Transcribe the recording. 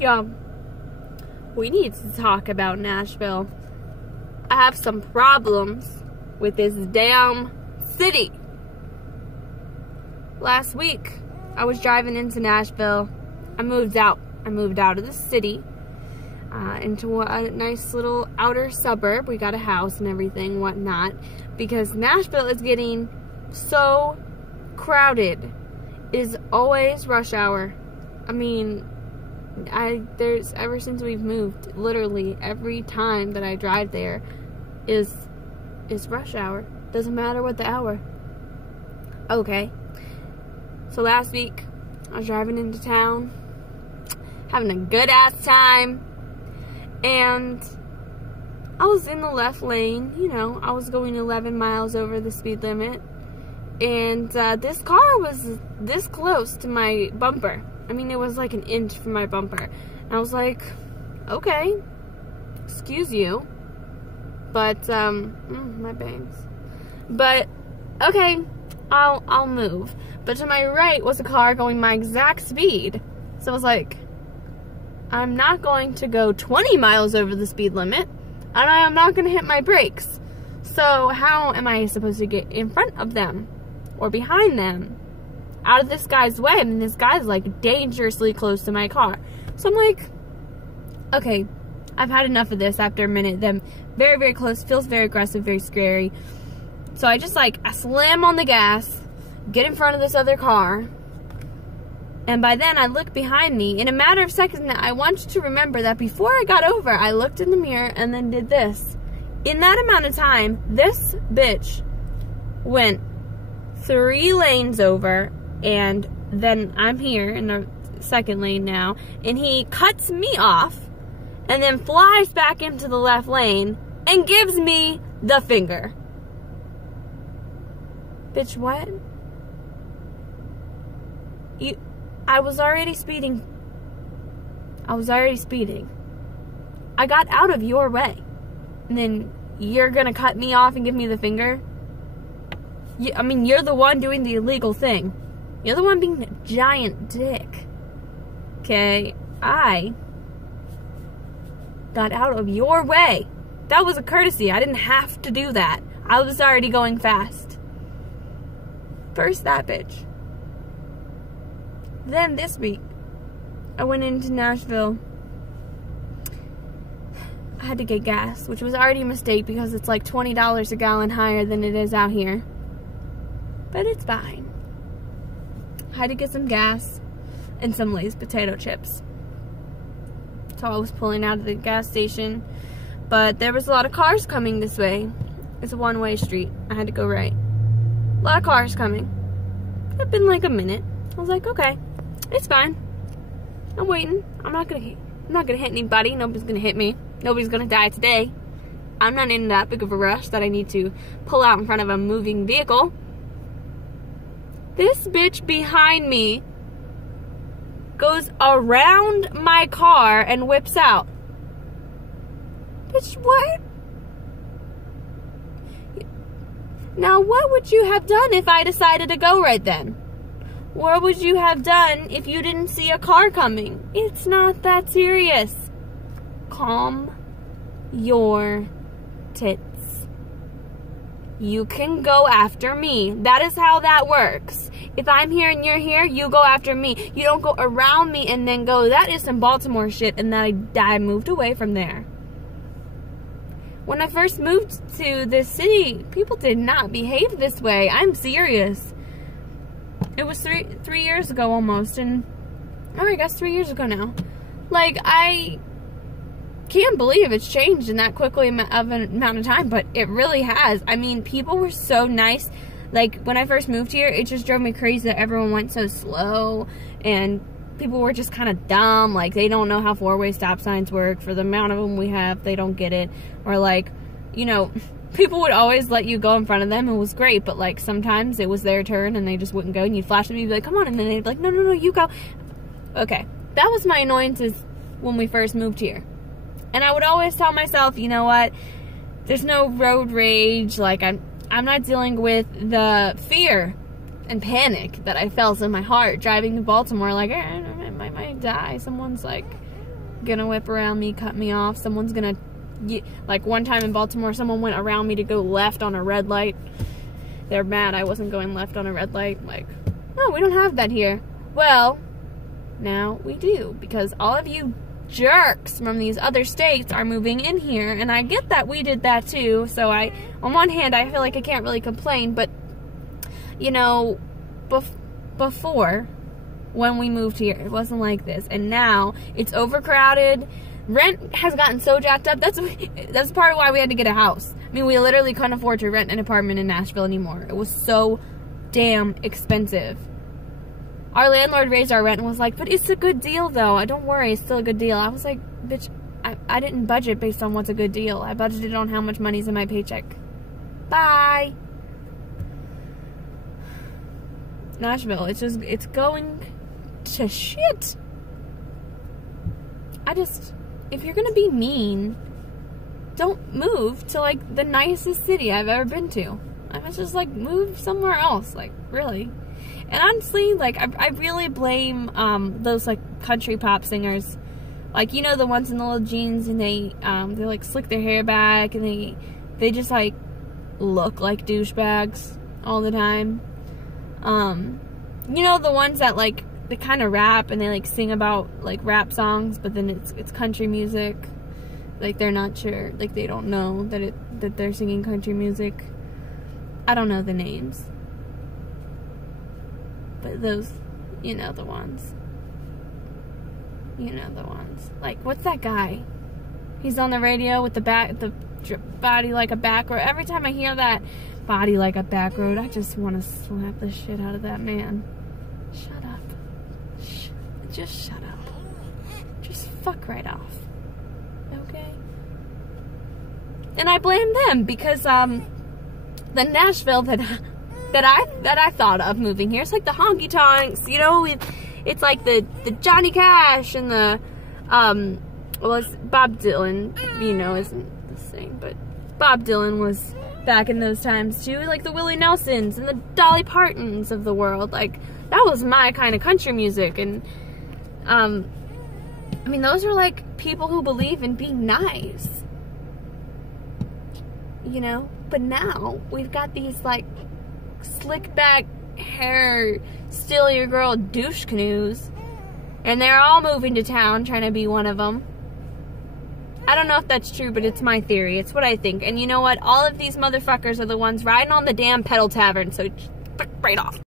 Yeah, we need to talk about Nashville. I have some problems with this damn city. Last week, I was driving into Nashville. I moved out of the city into a nice little outer suburb. We got a house and everything, whatnot, because Nashville is getting so crowded. It is always rush hour. I mean, ever since we've moved, literally every time that I drive there is rush hour. Doesn't matter what the hour. Okay. So last week, I was driving into town, having a good ass time, and I was in the left lane. You know, I was going 11 miles over the speed limit, and this car was this close to my bumper. I mean, it was like an inch from my bumper. And I was like, okay, excuse you, but, my bangs. But, okay, I'll move. But to my right was a car going my exact speed. So I was like, I'm not going to go 20 miles over the speed limit, and I'm not going to hit my brakes. So how am I supposed to get in front of them or behind them? Out of this guy's way. I mean, this guy's like dangerously close to my car. So I'm like, okay, I've had enough of this after a minute. Them very, very close, feels very aggressive, very scary. So I just I slam on the gas, get in front of this other car, and by then I look behind me. In a matter of seconds, I want you to remember that before I got over, I looked in the mirror and then did this. In that amount of time, this bitch went 3 lanes over, and then I'm here in the second lane now, and he cuts me off and then flies back into the left lane and gives me the finger. Bitch, what? I was already speeding. I got out of your way, and then you're gonna cut me off and give me the finger? I mean, you're the one doing the illegal thing. You're the one being a giant dick. Okay, I got out of your way. That was a courtesy. I didn't have to do that. I was already going fast. First that bitch. Then this week, I went into Nashville. I had to get gas, which was already a mistake because it's like $20 a gallon higher than it is out here. But it's fine. I had to get some gas and some Lay's potato chips. So I was pulling out of the gas station, but there was a lot of cars coming this way. It's a one-way street. I had to go right. A lot of cars coming. It's been like a minute. I was like, okay, it's fine. I'm waiting. I'm not gonna hit anybody. Nobody's gonna hit me. Nobody's gonna die today. I'm not in that big of a rush that I need to pull out in front of a moving vehicle. This bitch behind me goes around my car and whips out. Bitch, what? Now, what would you have done if I decided to go right then? What would you have done if you didn't see a car coming? It's not that serious. Calm your tits. You can go after me. That is how that works. If I'm here and you're here, you go after me. You don't go around me and then go, that is some Baltimore shit, and then I moved away from there. When I first moved to this city, people did not behave this way. I'm serious. It was three years ago almost, and I guess 3 years ago now. Like, I can't believe it's changed in that quickly of an amount of time, but it really has. I mean, people were so nice. Like, when I first moved here, it just drove me crazy that everyone went so slow, and people were just kind of dumb. Like, they don't know how four-way stop signs work. For the amount of them we have, they don't get it. Or, like, you know, people would always let you go in front of them. It was great, but, like, sometimes it was their turn, and they just wouldn't go, and you'd flash at me and be like, come on, and then they'd be like, no, no, no, you go. Okay, that was my annoyances when we first moved here. And I would always tell myself, you know what, there's no road rage. Like, I'm not dealing with the fear and panic that I felt in my heart driving to Baltimore. Like, I might die. Someone's, like, gonna whip around me, cut me off. Someone's gonna, like one time in Baltimore, someone went around me to go left on a red light. They're mad I wasn't going left on a red light. Like, oh, we don't have that here. Well, now we do, because all of you jerks from these other states are moving in here, and I get that we did that too, so on one hand, I feel like I can't really complain, but, you know, before, when we moved here, it wasn't like this, and now, it's overcrowded. Rent has gotten so jacked up. That's part of why we had to get a house. I mean, we literally couldn't afford to rent an apartment in Nashville anymore. It was so damn expensive. Our landlord raised our rent and was like, but it's a good deal, though. Don't worry, it's still a good deal. I was like, bitch, I didn't budget based on what's a good deal. I budgeted on how much money's in my paycheck. Bye. Nashville, it's going to shit. If you're gonna be mean, don't move to, like, the nicest city I've ever been to. I was just like, move somewhere else, like, really. And honestly, like, I really blame, those, like, country pop singers. Like, you know, the ones in the little jeans, and they like, slick their hair back, and they just, like, look like douchebags all the time. You know, the ones that, like, they kind of rap, and they, like, sing about, like, rap songs, but then it's country music. Like, they're not sure, like, they don't know that they're singing country music. I don't know the names. But those, you know the ones. You know the ones. Like, what's that guy? He's on the radio with the body like a back road. Every time I hear that, body like a back road, I just want to slap the shit out of that man. Shut up. Just shut up. Just fuck right off. Okay? And I blame them because, the Nashville that I thought of moving here, it's like the honky tonks, you know, it's like the Johnny Cash and the, well, it's Bob Dylan, you know, isn't the same, but Bob Dylan was back in those times too, like the Willie Nelsons and the Dolly Partons of the world. Like, that was my kind of country music. And I mean, those are like people who believe in being nice, you know. But now we've got these like slick back hair, steal your girl douche canoes, and they're all moving to town trying to be one of them. I don't know if that's true, but it's my theory. It's what I think. And you know what? All of these motherfuckers are the ones riding on the damn pedal tavern, so fuck right off.